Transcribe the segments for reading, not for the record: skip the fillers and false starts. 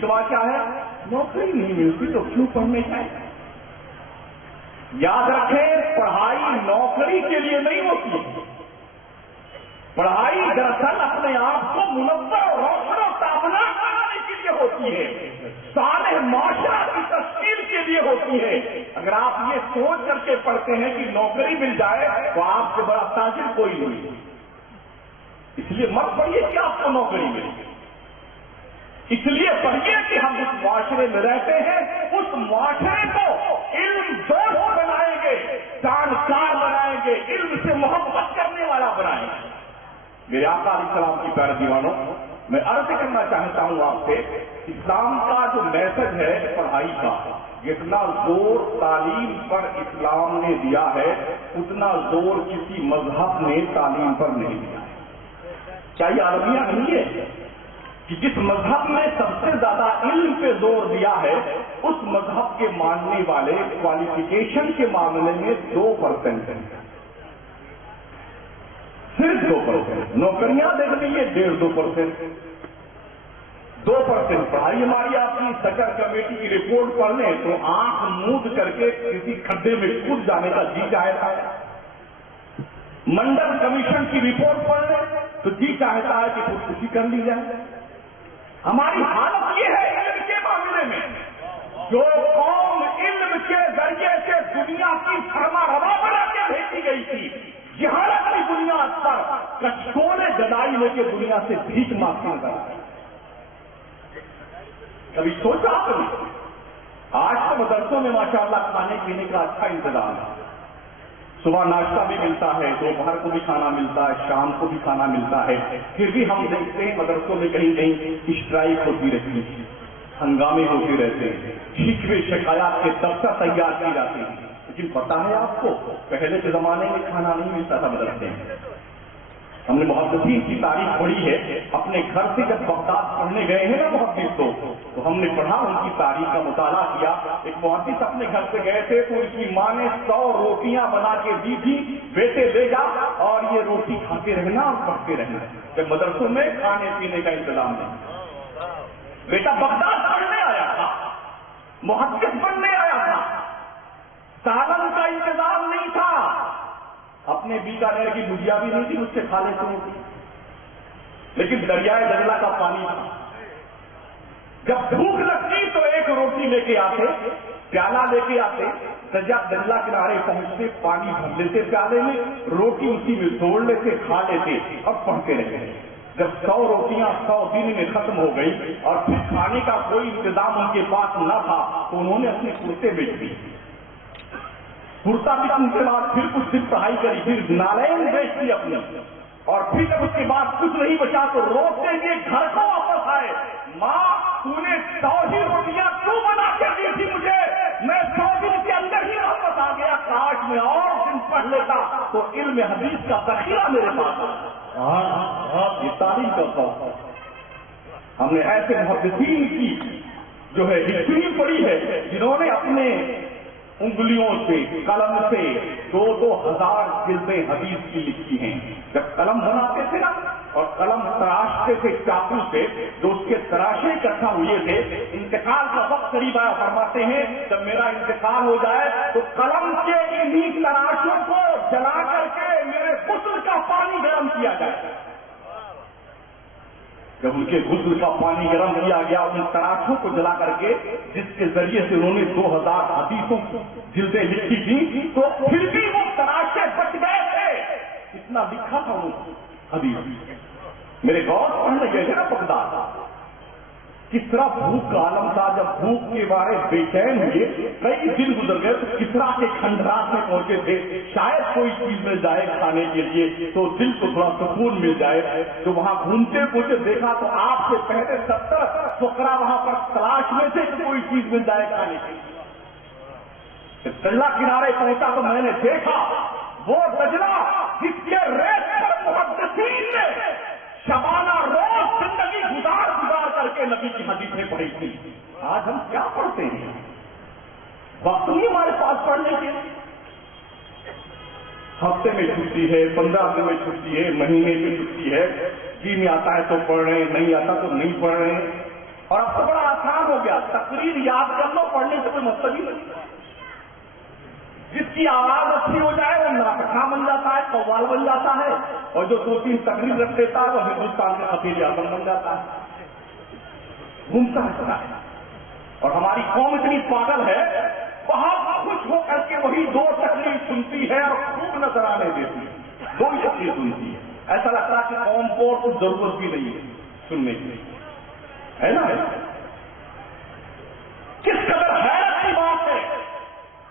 شکوا کیا ہے؟ نوکری نہیں ملتی تو کیوں پڑھنے جائیں؟ یاد رکھیں، پڑھائی نوکری کے لیے نہیں ہوتی، پڑھائی دراصل اپنے آپ کو منور اور روشن و تابناک بنانے کے لیے ہوتی ہے، صالح معاشرہ کی تشکیل کے لیے ہوتی ہے۔ اگر آپ یہ سوچ کر کے پڑھتے ہیں کہ نوکری مل جائے تو آپ سے بڑا تاجر کوئی نہیں، اس لیے مت پڑھیے کہ آپ کو نوکری ملے، اس لیے پڑھیے کہ ہم جس معاشرے میں رہتے ہیں اس معاشرے کو علم دوست بنائیں گے، جانکار بنائیں گے، علم سے محبت کرنے والا بنائیں گے۔ میرے آقا علیہ السلام کی پیارے دیوانوں، میں عرض کرنا چاہتا ہوں آپ سے، اسلام کا جو میسج ہے پڑھائی کا، جتنا زور تعلیم پر اسلام نے دیا ہے اتنا زور کسی مذہب نے تعلیم پر نہیں دیا ہے۔ کیا یہ عالمیہ نہیں ہے کہ جس مذہب نے سب سے زیادہ علم پہ زور دیا ہے اس مذہب کے ماننے والے کوالیفیکیشن کے معاملے میں 2% ہیں، صرف 2%۔ نوکریاں دیکھ لیجیے 1.5-2%، 2%۔ پڑھائی ہماری آپ کی سکر کمیٹی کی رپورٹ پڑھ لیں تو آنکھ موند کر کے کسی کھڈے میں کود جانے کا جی چاہتا ہے، منڈل کمیشن کی رپورٹ پڑھ لیں تو جی چاہتا ہے کہ خودکشی کر لی جائے۔ ہماری حالت یہ ہے علم کے معاملے میں، جو قوم علم کے ذریعے سے دنیا کی فرما روا بنا کے بھیجی گئی تھی، جہالت کی بنیاد پر کچکولے گدائی لے کے دنیا سے بھیک مانگتے نظر، کبھی سوچا آپ نے؟ آج تو مدرسوں میں ماشاءاللہ کھانے پینے کا اچھا انتظام ہے، صبح ناشتہ بھی ملتا ہے، دوپہر کو بھی کھانا ملتا ہے، شام کو بھی کھانا ملتا ہے، پھر بھی ہم دیکھتے ہیں مدرسوں میں کہیں کہیں اسٹرائک ہوتی رہتی ہے، ہنگامے ہوتے رہتے ہیں، شکوے شکایات کے دفتر تیار کی جاتے ہیں۔ لیکن پتا ہے آپ کو پہلے کے زمانے میں کھانا نہیں ملتا تھا مدرسے میں۔ ہم نے محدثین کی تاریخ پڑھی ہے، اپنے گھر سے جب بغداد پڑھنے گئے ہیں نا محدث تو ہم نے پڑھا، ان کی تاریخ کا مطالعہ کیا۔ ایک محدث اپنے گھر سے گئے تھے تو اس کی ماں نے 100 روٹیاں بنا کے دی تھی، بیٹے لے جا اور یہ روٹی کھاتے رہنا اور پڑھتے رہنا، جب مدرسوں میں کھانے پینے کا انتظام نہیں۔ بیٹا بغداد پڑھنے آیا تھا، محدث بننے آیا تھا، سالن کا انتظام نہیں تھا، اپنے بیکانیر کی بھجیا بھی نہیں تھی، اس سے کھا لیتے تھے، لیکن دریائے دجلہ کا پانی تھا۔ جب بھوک لگتی تو ایک روٹی لے کے آتے، پیالہ لے کے آتے، دجلہ کنارے پہنچتے، پانی بھر لیتے پیالے میں، روٹی اسی میں توڑ لیتے، کھا لیتے اور پڑھتے رہتے۔ جب 100 روٹیاں 100 دن میں ختم ہو گئی اور پھر کھانے کا کوئی انتظام ان کے پاس نہ تھا تو انہوں نے اپنے کرتے بیچ دی، کرتا بکنے کے بعد پھر کچھ دن پڑھائی کری، پھر نالین بیچ دی اپنی، اور پھر جب اس کے بعد کچھ نہیں بچا تو روتے ہوئے گھر کو واپس آئے، ماں تو نے 100 ہی روٹیاں کیوں بنا کے دی تھی مجھے، میں 100 دن کے اندر ہی واپس آ گیا، کاش میں اور دن پڑھ لیتا تو علم حدیث کا ذخیرہ میرے پاس آتا۔ یہ تعلیم کا شوق ہے۔ ہم نے ایسے محدثین کی جو ہے ہسٹری پڑھی ہے جنہوں نے اپنے انگلیوں سے قلم سے 2-2 ہزار جلدیں حدیث کی لکھی ہیں۔ جب قلم بناتے تھے نا اور قلم تراشتے تھے چاقو سے، جو اس کے تراشے اکٹھا ہوئے تھے، انتقال کا وقت قریب آیا، فرماتے ہیں جب میرا انتقال ہو جائے تو قلم کے انہی تراشوں کو جلا کر کے میرے غسل کا پانی گرم کیا جائے۔ جب ان کے غسل کا پانی گرم کیا گیا، ان تراشوں کو جلا کر کے جس کے ذریعے سے انہوں نے 2000 حدیثوں جلدیں لکھی تھی، تو پھر بھی وہ تراشے بچ گئے تھے، اتنا لکھا تھا وہ حدیث۔ میرے غور پڑھنے گئے تھے نا بغداد، کس طرح بھوک کا عالم تھا، جب بھوک کے بارے بے چین ہوئے، کئی دن گزر گئے تو کسرا کے کھنڈرات میں پہنچے تھے، شاید کوئی چیز مل جائے کھانے کے لیے تو دل کو تھوڑا سکون مل جائے۔ تو وہاں گھومتے پھرتے دیکھا تو آپ سے پہلے 70 فقراء وہاں پر تلاش میں تھے کہ کوئی چیز مل جائے کھانے کے لیے۔ دجلہ کنارے پہنچا تو میں نے دیکھا وہ دجلہ جس کے ریت پر محدثین نے شبانہ روز زندگی گزار کر کے نبی کی حدیثیں پڑھی تھی۔ آج ہم کیا پڑھتے ہیں؟ وقت نہیں ہمارے پاس پڑھنے کے۔ ہفتے میں چھٹی ہے، 15 دن میں چھٹی ہے، مہینے میں چھٹی ہے، جی میں آتا ہے تو پڑھ رہے ہیں، نہیں آتا تو نہیں پڑھ رہے ہیں۔ اور اب تو بڑا آسان ہو گیا، تقریر یاد کر لو، پڑھنے سے کوئی مطلب ہی نہیں۔ جس کی آواز اچھی ہو جائے وہ ناٹخواں بن جاتا ہے، قوال بن جاتا ہے، اور جو 2-3 تقریر رکھ دیتا ہے وہ ہندوستان کا خفیر اعظم بن جاتا ہے، گھومتا رہتا ہے۔ اور ہماری قوم اتنی پاگل ہے، بہت خوش ہو کر کے وہی 2 تقریر سنتی ہے اور خوب نظر آنے دیتی ہے، 2 ہی تقریر سنتی ہے، ایسا لگتا ہے کہ قوم کو کچھ ضرورت بھی نہیں ہے سننے کی، ہے نا؟ کس قدر حیرت کی بات ہے،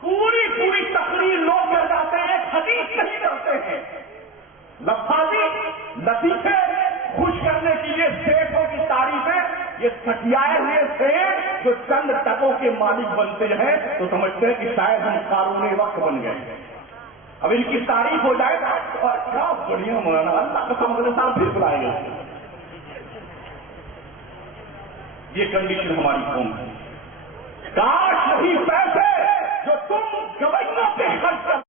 پوری تقریر لوگ کر جاتے ہیں، حدیث نہیں کرتے ہیں، لفاظی لطیفے خوش کرنے کے لیے سیٹوں کی تعریفیں، یہ سٹیائے ہوئے سیٹ جو چند ٹکوں کے مالک بنتے ہیں تو سمجھتے ہیں کہ شاید ہم قارون وقت بن گئے، اب ان کی تعریف ہو جائے تو کیا بڑھیا مولانا، اللہ قسم کے ساتھ پھر بلائے گا۔ یہ کنڈیشن ہماری قوم ہے۔ کاش وہی پیسے جو تم گویوں پہ خرچ